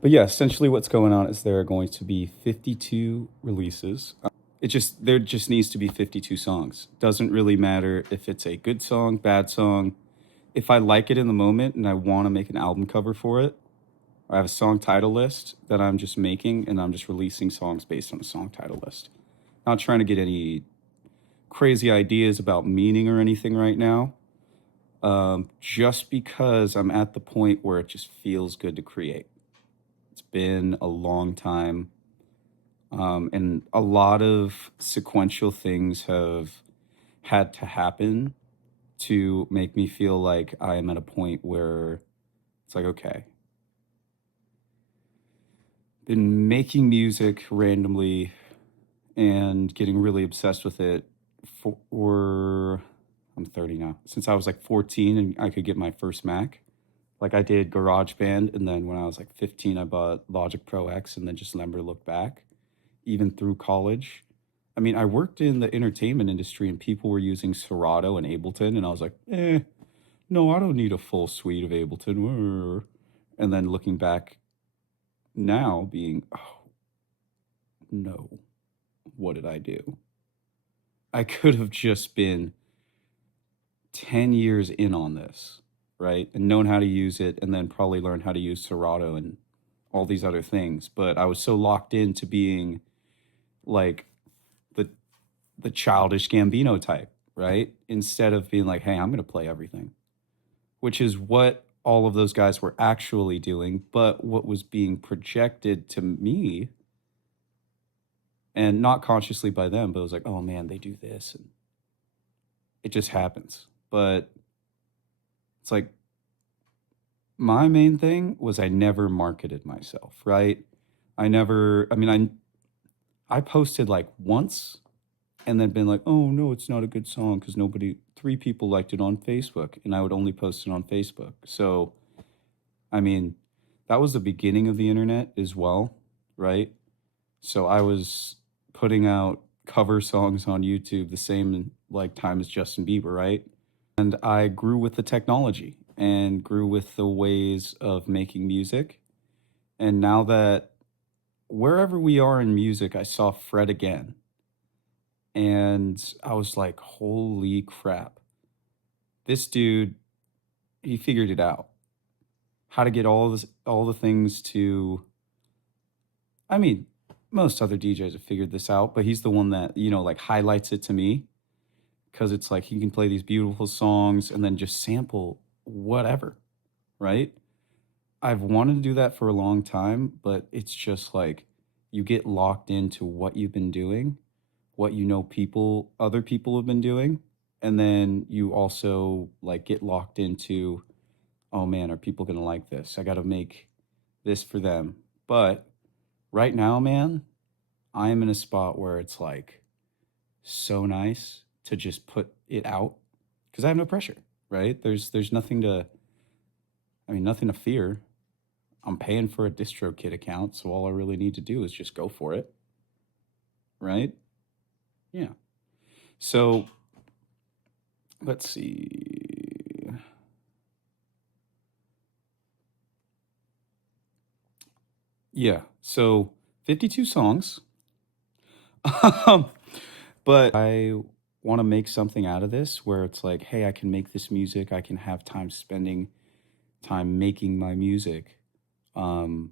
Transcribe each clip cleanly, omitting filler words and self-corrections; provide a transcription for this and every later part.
But yeah, essentially what's going on is there are going to be 52 releases. There just needs to be 52 songs. Doesn't really matter if it's a good song, bad song. If I like it in the moment and I want to make an album cover for it, I have a song title list that I'm just making, and I'm just releasing songs based on a song title list. Not trying to get any crazy ideas about meaning or anything right now. Just because I'm at the point where it just feels good to create. It's been a long time, and a lot of sequential things have had to happen to make me feel like I am at a point where it's like, okay, been making music randomly and getting really obsessed with it for I'm 30 now. Since I was like 14 and I could get my first Mac. Like I did GarageBand, and then when I was like 15, I bought Logic Pro X, and then just never looked back, even through college. I mean, I worked in the entertainment industry, and people were using Serato and Ableton, and I was like, no, I don't need a full suite of Ableton. And then looking back now, being, oh no, what did I do? I could have just been 10 years in on this, right? And known how to use it, and then probably learned how to use Serato and all these other things. But I was so locked into being like the the childish Gambino type, right? Instead of being like, hey, I'm gonna play everything, which is what all of those guys were actually doing, but what was being projected to me, and not consciously by them, but it was like, oh man, they do this, and it just happens. But it's like my main thing was I never marketed myself, right? I mean, I posted like once and then been like, oh no, it's not a good song because three people liked it on Facebook, and I would only post it on Facebook. So, I mean, that was the beginning of the internet as well, right? So I was putting out cover songs on YouTube the same like time as Justin Bieber, right? And I grew with the technology and grew with the ways of making music. And now that wherever we are in music, I saw Fred again. And I was like, holy crap. This dude, he figured it out. How to get all the things to, I mean, most other DJs have figured this out, but he's the one that, like highlights it to me, because it's like he can play these beautiful songs and then just sample whatever, right? I've wanted to do that for a long time, but it's just like you get locked into what you've been doing, what other people have been doing, and then you also like get locked into, oh man, are people going to like this? I got to make this for them. But right now, man, I am in a spot where it's like so nice to just put it out because I have no pressure, right? There's nothing to fear. I'm paying for a DistroKid account, so all I really need to do is just go for it, right? Yeah. So let's see. Yeah. So 52 songs. Um, but I want to make something out of this where it's like, hey, I can make this music. I can have time spending time making my music. Um,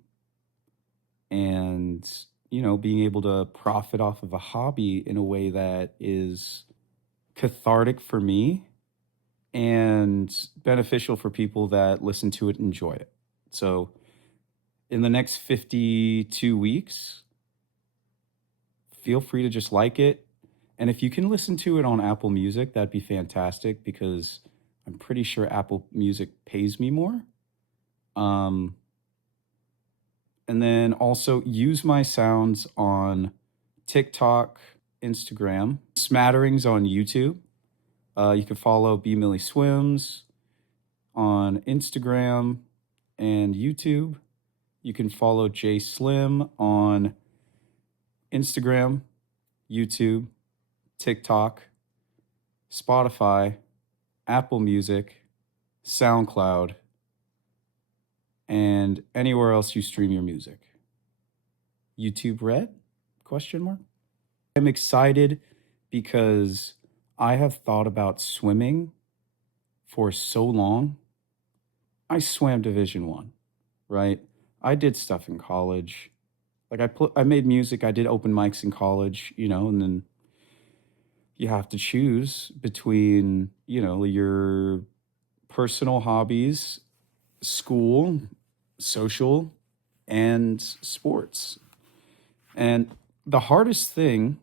and, being able to profit off of a hobby in a way that is cathartic for me and beneficial for people that listen to it and enjoy it. So, in the next 52 weeks, feel free to just like it. And if you can listen to it on Apple Music, that'd be fantastic because I'm pretty sure Apple Music pays me more. Um, and then also use my sounds on TikTok, Instagram, smatterings on YouTube. You can follow BMillySwims on Instagram and YouTube. You can follow Sllim on Instagram, YouTube, TikTok, Spotify, Apple Music, SoundCloud, and anywhere else you stream your music. YouTube Red? Question mark. I'm excited because I have thought about swimming for so long. I swam Division 1, right? I did stuff in college. Like I made music, I did open mics in college, and then you have to choose between, your personal hobbies, school, social, and sports. And the hardest thing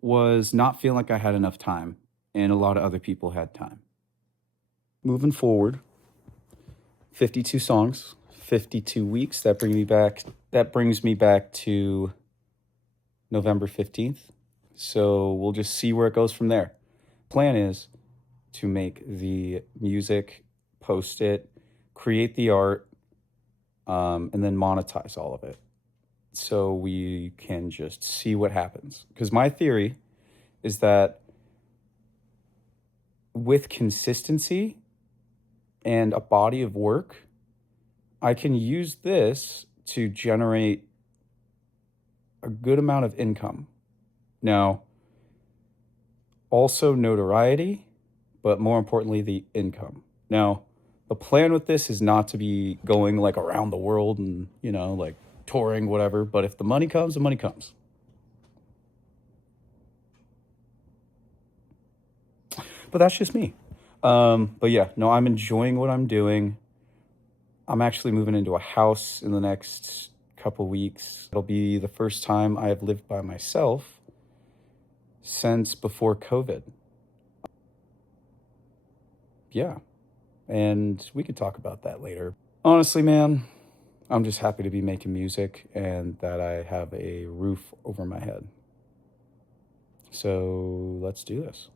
was not feeling like I had enough time, and a lot of other people had time. Moving forward, 52 songs, 52 weeks. That brings me back to November 15th. So we'll just see where it goes from there. Plan is to make the music, post it, create the art, and then monetize all of it. So we can just see what happens. Because my theory is that with consistency and a body of work, I can use this to generate a good amount of income. Now, also notoriety, but more importantly, the income. Now, the plan with this is not to be going like around the world and, like touring, whatever. But if the money comes, the money comes. But that's just me. But yeah, no, I'm enjoying what I'm doing. I'm actually moving into a house in the next couple weeks. It'll be the first time I have lived by myself since before COVID. Yeah. And we could talk about that later. Honestly, man, I'm just happy to be making music and that I have a roof over my head. So let's do this.